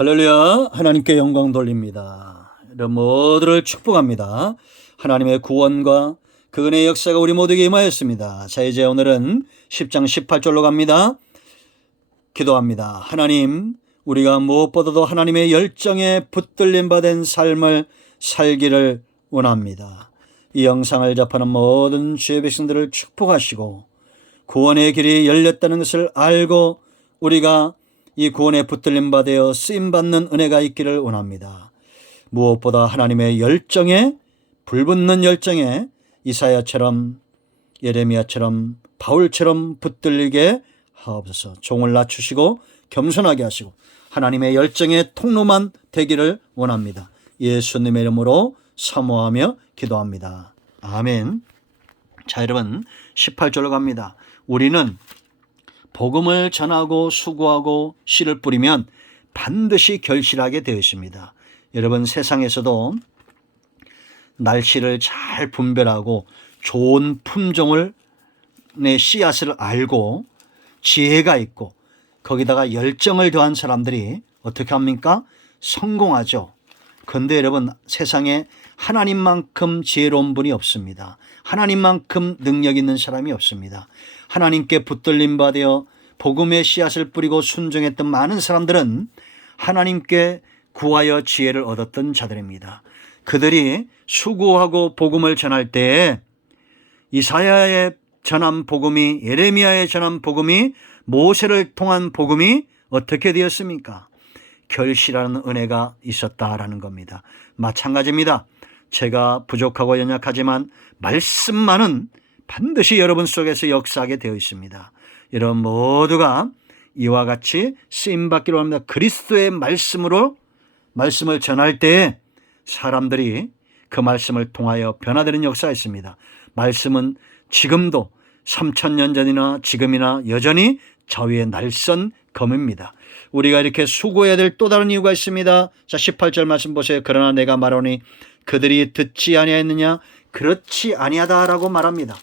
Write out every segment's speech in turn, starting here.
할렐루야. 하나님께 영광 돌립니다. 여러분 모두를 축복합니다. 하나님의 구원과 그 은혜의 역사가 우리 모두에게 임하였습니다. 자, 이제 오늘은 10장 18절로 갑니다. 기도합니다. 하나님, 우리가 무엇보다도 하나님의 열정에 붙들림 받은 삶을 살기를 원합니다. 이 영상을 접하는 모든 주의 백성들을 축복하시고 구원의 길이 열렸다는 것을 알고 우리가 이 구원에 붙들림 받아 쓰임받는 은혜가 있기를 원합니다. 무엇보다 하나님의 열정에, 불붙는 열정에 이사야처럼, 예레미야처럼, 바울처럼 붙들리게 하옵소서. 종을 낮추시고 겸손하게 하시고 하나님의 열정의 통로만 되기를 원합니다. 예수님의 이름으로 사모하며 기도합니다. 아멘. 자, 여러분 18절로 갑니다. 우리는 복음을 전하고 수고하고 씨를 뿌리면 반드시 결실하게 되어 있습니다. 여러분, 세상에서도 날씨를 잘 분별하고 좋은 품종을 내 씨앗을 알고 지혜가 있고 거기다가 열정을 더한 사람들이 어떻게 합니까? 성공하죠. 그런데 여러분, 세상에 하나님만큼 지혜로운 분이 없습니다. 하나님만큼 능력 있는 사람이 없습니다. 하나님께 붙들림 받아 복음의 씨앗을 뿌리고 순종했던 많은 사람들은 하나님께 구하여 지혜를 얻었던 자들입니다. 그들이 수고하고 복음을 전할 때에 이사야의 전한 복음이, 예레미야의 전한 복음이, 모세를 통한 복음이 어떻게 되었습니까? 결실하는 은혜가 있었다라는 겁니다. 마찬가지입니다. 제가 부족하고 연약하지만 말씀만은 반드시 여러분 속에서 역사하게 되어 있습니다. 여러분 모두가 이와 같이 쓰임받기로 합니다. 그리스도의 말씀을 전할 때에 사람들이 그 말씀을 통하여 변화되는 역사가 있습니다. 말씀은 지금도 3000년 전이나 지금이나 여전히 저 위에 날선 검입니다. 우리가 이렇게 수고해야 될 또 다른 이유가 있습니다. 자, 18절 말씀 보세요. 그러나 내가 말하노니 그들이 듣지 아니하였느냐? 그렇지 아니하다라고 말합니다.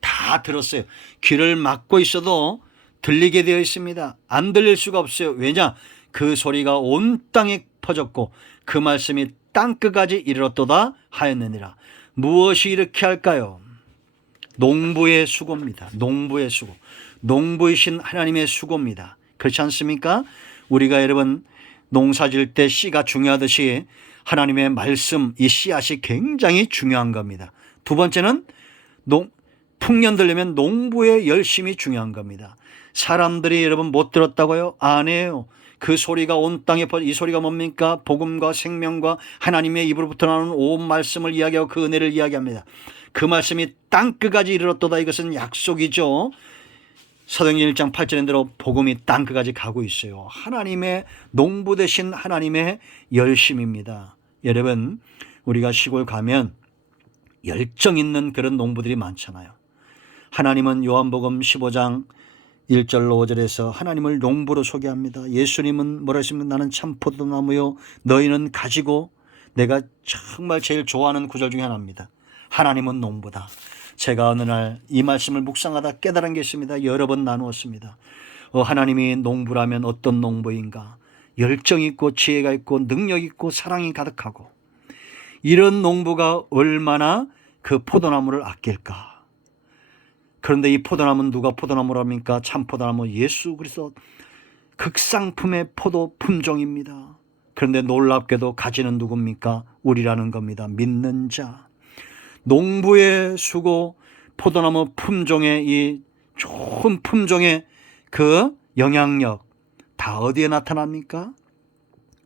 다 들었어요. 귀를 막고 있어도 들리게 되어 있습니다. 안 들릴 수가 없어요. 왜냐? 그 소리가 온 땅에 퍼졌고 그 말씀이 땅끝까지 이르렀도다 하였느니라. 무엇이 이렇게 할까요? 농부의 수고입니다. 농부의 수고. 농부이신 하나님의 수고입니다. 그렇지 않습니까? 우리가 여러분 농사 지을 때 씨가 중요하듯이 하나님의 말씀, 이 씨앗이 굉장히 중요한 겁니다. 두 번째는 풍년 들려면 농부의 열심이 중요한 겁니다. 사람들이 여러분 못 들었다고요? 아니에요. 그 소리가 온 땅에 퍼져. 이 소리가 뭡니까? 복음과 생명과 하나님의 입으로부터 나오는 온 말씀을 이야기하고 그 은혜를 이야기합니다. 그 말씀이 땅끝까지 이르렀도다. 이것은 약속이죠. 사도행전 1장 8절인 대로 복음이 땅끝까지 가고 있어요. 하나님의 농부 되신 하나님의 열심입니다. 여러분, 우리가 시골 가면 열정 있는 그런 농부들이 많잖아요. 하나님은 요한복음 15장 1절로 5절에서 하나님을 농부로 소개합니다. 예수님은 뭐라 하시면 나는 참 포도나무요 너희는 가지고, 내가 정말 제일 좋아하는 구절 중에 하나입니다. 하나님은 농부다. 제가 어느 날 이 말씀을 묵상하다 깨달은 게 있습니다. 여러 번 나누었습니다. 하나님이 농부라면 어떤 농부인가? 열정 있고 지혜가 있고 능력 있고 사랑이 가득하고, 이런 농부가 얼마나 그 포도나무를 아낄까? 그런데 이 포도나무는 누가 포도나무랍니까? 참 포도나무 예수 그리스도 극상품의 포도 품종입니다. 그런데 놀랍게도 가지는 누굽니까? 우리라는 겁니다. 믿는 자. 농부의 수고, 포도나무 품종의 이 좋은 품종의 그 영향력 다 어디에 나타납니까?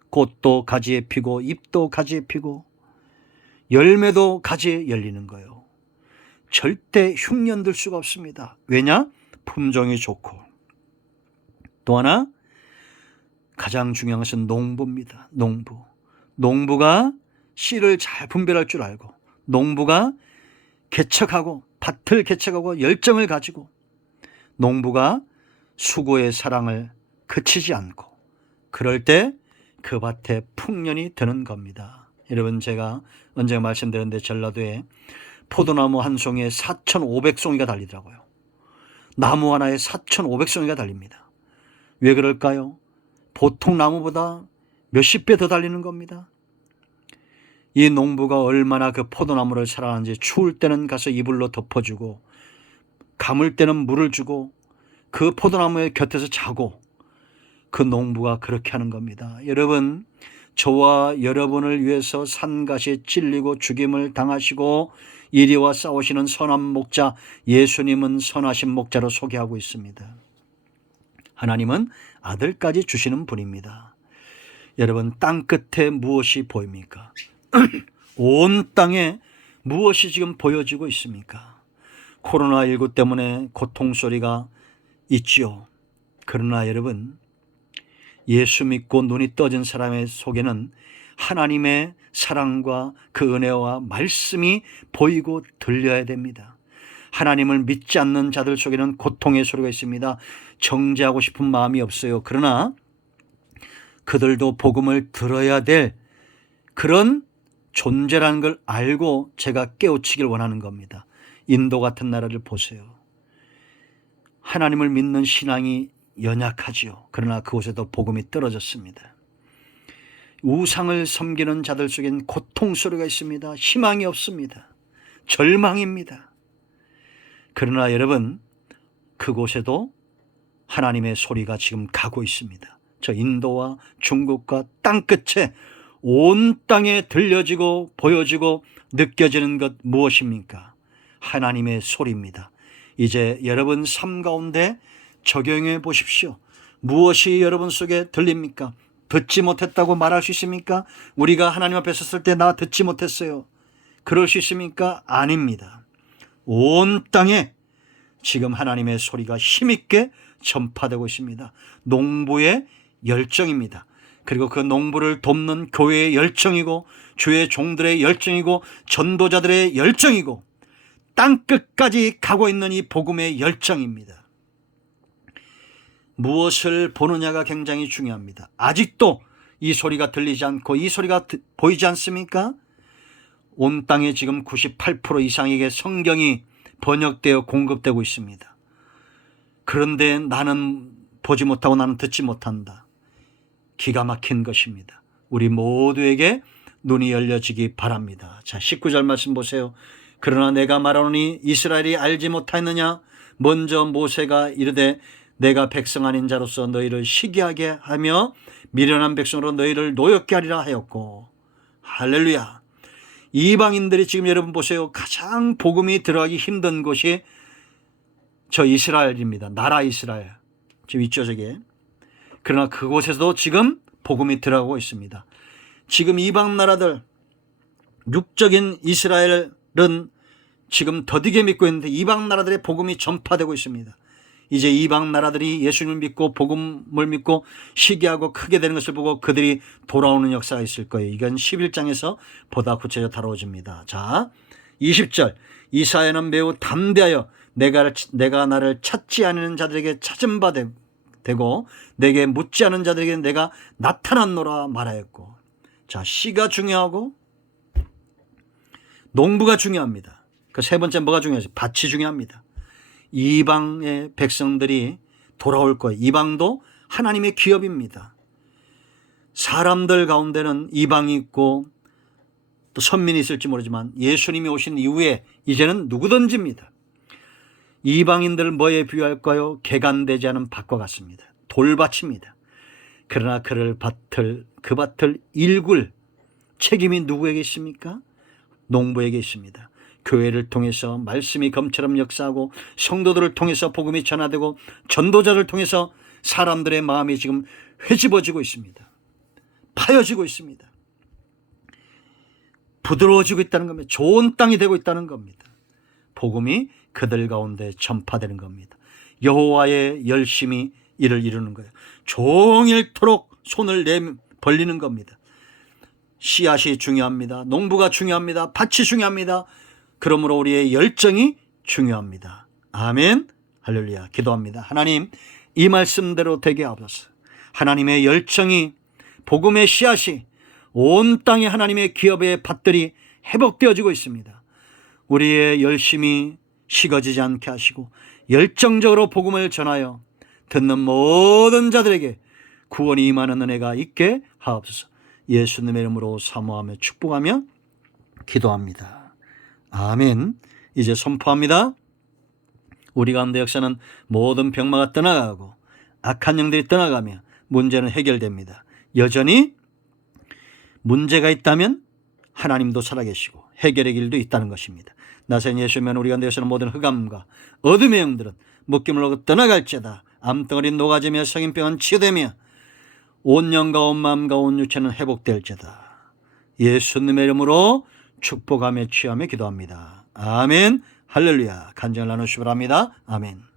꽃도 가지에 피고 잎도 가지에 피고 열매도 가지에 열리는 거예요. 절대 흉년될 수가 없습니다. 왜냐? 품종이 좋고. 또 하나 가장 중요한 것은 농부입니다. 농부가 씨를 잘 분별할 줄 알고, 농부가 개척하고 밭을 개척하고 열정을 가지고, 농부가 수고의 사랑을 그치지 않고, 그럴 때 그 밭에 풍년이 드는 겁니다. 여러분, 제가 언젠가 말씀드렸는데 전라도에 포도나무 한 송이에 4,500송이가 달리더라고요. 나무 하나에 4,500송이가 달립니다. 왜 그럴까요? 보통 나무보다 몇십 배 더 달리는 겁니다. 이 농부가 얼마나 그 포도나무를 사랑하는지 추울 때는 가서 이불로 덮어주고 감을 때는 물을 주고 그 포도나무의 곁에서 자고, 그 농부가 그렇게 하는 겁니다. 여러분, 저와 여러분을 위해서 산갓이 찔리고 죽임을 당하시고 이리와 싸우시는 선한 목자, 예수님은 선하신 목자로 소개하고 있습니다. 하나님은 아들까지 주시는 분입니다. 여러분, 땅끝에 무엇이 보입니까? 온 땅에 무엇이 지금 보여지고 있습니까? 코로나19 때문에 고통소리가 있지요. 그러나 여러분, 예수 믿고 눈이 떠진 사람의 속에는 하나님의 사랑과 그 은혜와 말씀이 보이고 들려야 됩니다. 하나님을 믿지 않는 자들 속에는 고통의 소리가 있습니다. 정죄하고 싶은 마음이 없어요. 그러나 그들도 복음을 들어야 될 그런 존재라는 걸 알고 제가 깨우치길 원하는 겁니다. 인도 같은 나라를 보세요. 하나님을 믿는 신앙이 연약하지요. 그러나 그곳에도 복음이 떨어졌습니다. 우상을 섬기는 자들 속엔 고통소리가 있습니다. 희망이 없습니다. 절망입니다. 그러나 여러분, 그곳에도 하나님의 소리가 지금 가고 있습니다. 저 인도와 중국과 땅끝에 온 땅에 들려지고 보여지고 느껴지는 것 무엇입니까? 하나님의 소리입니다. 이제 여러분 삶 가운데 적용해 보십시오. 무엇이 여러분 속에 들립니까? 듣지 못했다고 말할 수 있습니까? 우리가 하나님 앞에 섰을 때 나 듣지 못했어요. 그럴 수 있습니까? 아닙니다. 온 땅에 지금 하나님의 소리가 힘있게 전파되고 있습니다. 농부의 열정입니다. 그리고 그 농부를 돕는 교회의 열정이고 주의 종들의 열정이고 전도자들의 열정이고 땅끝까지 가고 있는 이 복음의 열정입니다. 무엇을 보느냐가 굉장히 중요합니다. 아직도 이 소리가 들리지 않고 이 소리가 보이지 않습니까? 온 땅에 지금 98% 이상에게 성경이 번역되어 공급되고 있습니다. 그런데 나는 보지 못하고 나는 듣지 못한다. 기가 막힌 것입니다. 우리 모두에게 눈이 열려지기 바랍니다. 자, 19절 말씀 보세요. 그러나 내가 말하노니 이스라엘이 알지 못하였느냐? 먼저 모세가 이르되 내가 백성 아닌 자로서 너희를 시기하게 하며 미련한 백성으로 너희를 노엽게 하리라 하였고. 할렐루야. 이방인들이 지금 여러분 보세요. 가장 복음이 들어가기 힘든 곳이 저 이스라엘입니다. 나라 이스라엘. 지금 있죠, 저게. 그러나 그곳에서도 지금 복음이 들어가고 있습니다. 지금 이방 나라들, 육적인 이스라엘은 지금 더디게 믿고 있는데 이방 나라들의 복음이 전파되고 있습니다. 이제 이방 나라들이 예수님을 믿고 복음을 믿고 시기하고 크게 되는 것을 보고 그들이 돌아오는 역사가 있을 거예요. 이건 11장에서 보다 구체적으로 다뤄집니다. 자, 20절. 이사야는 매우 담대하여 내가 나를 찾지 않는 자들에게 찾은 바 되고 내게 묻지 않은 자들에게 내가 나타났노라 말하였고. 자, 시가 중요하고 농부가 중요합니다. 그 세 번째 뭐가 중요하죠? 밭이 중요합니다. 이방의 백성들이 돌아올 거예요. 이방도 하나님의 기업입니다. 사람들 가운데는 이방이 있고 또 선민이 있을지 모르지만 예수님이 오신 이후에 이제는 누구든지입니다. 이방인들을 뭐에 비유할까요? 개간되지 않은 밭과 같습니다. 돌밭입니다. 그러나 그 밭을 일굴 책임이 누구에게 있습니까? 농부에게 있습니다. 교회를 통해서 말씀이 검처럼 역사하고 성도들을 통해서 복음이 전하되고 전도자를 통해서 사람들의 마음이 지금 회집어지고 있습니다. 파여지고 있습니다. 부드러워지고 있다는 겁니다. 좋은 땅이 되고 있다는 겁니다. 복음이 그들 가운데 전파되는 겁니다. 여호와의 열심히 이를 이루는 거예요. 종일토록 손을 벌리는 겁니다. 씨앗이 중요합니다. 농부가 중요합니다. 밭이 중요합니다. 그러므로 우리의 열정이 중요합니다. 아멘. 할렐루야. 기도합니다. 하나님, 이 말씀대로 되게 하옵소서. 하나님의 열정이, 복음의 씨앗이 온 땅에 하나님의 기업의 밭들이 회복되어지고 있습니다. 우리의 열심이 식어지지 않게 하시고 열정적으로 복음을 전하여 듣는 모든 자들에게 구원이 임하는 은혜가 있게 하옵소서. 예수님의 이름으로 사모하며 축복하며 기도합니다. 아멘. 이제 선포합니다. 우리 가운데 역사는 모든 병마가 떠나가고 악한 영들이 떠나가며 문제는 해결됩니다. 여전히 문제가 있다면 하나님도 살아계시고 해결의 길도 있다는 것입니다. 나사렛 예수면 우리 가운데 역사는 모든 흑암과 어둠의 영들은 묶임을 놓고 떠나갈지어다. 암덩어리 녹아지며 성인병은 치유되며 온 영과 온 마음과 온 육체는 회복될지어다. 예수님의 이름으로 축복하며 취하며 기도합니다. 아멘. 할렐루야. 간증을 나누시기 바랍니다. 아멘.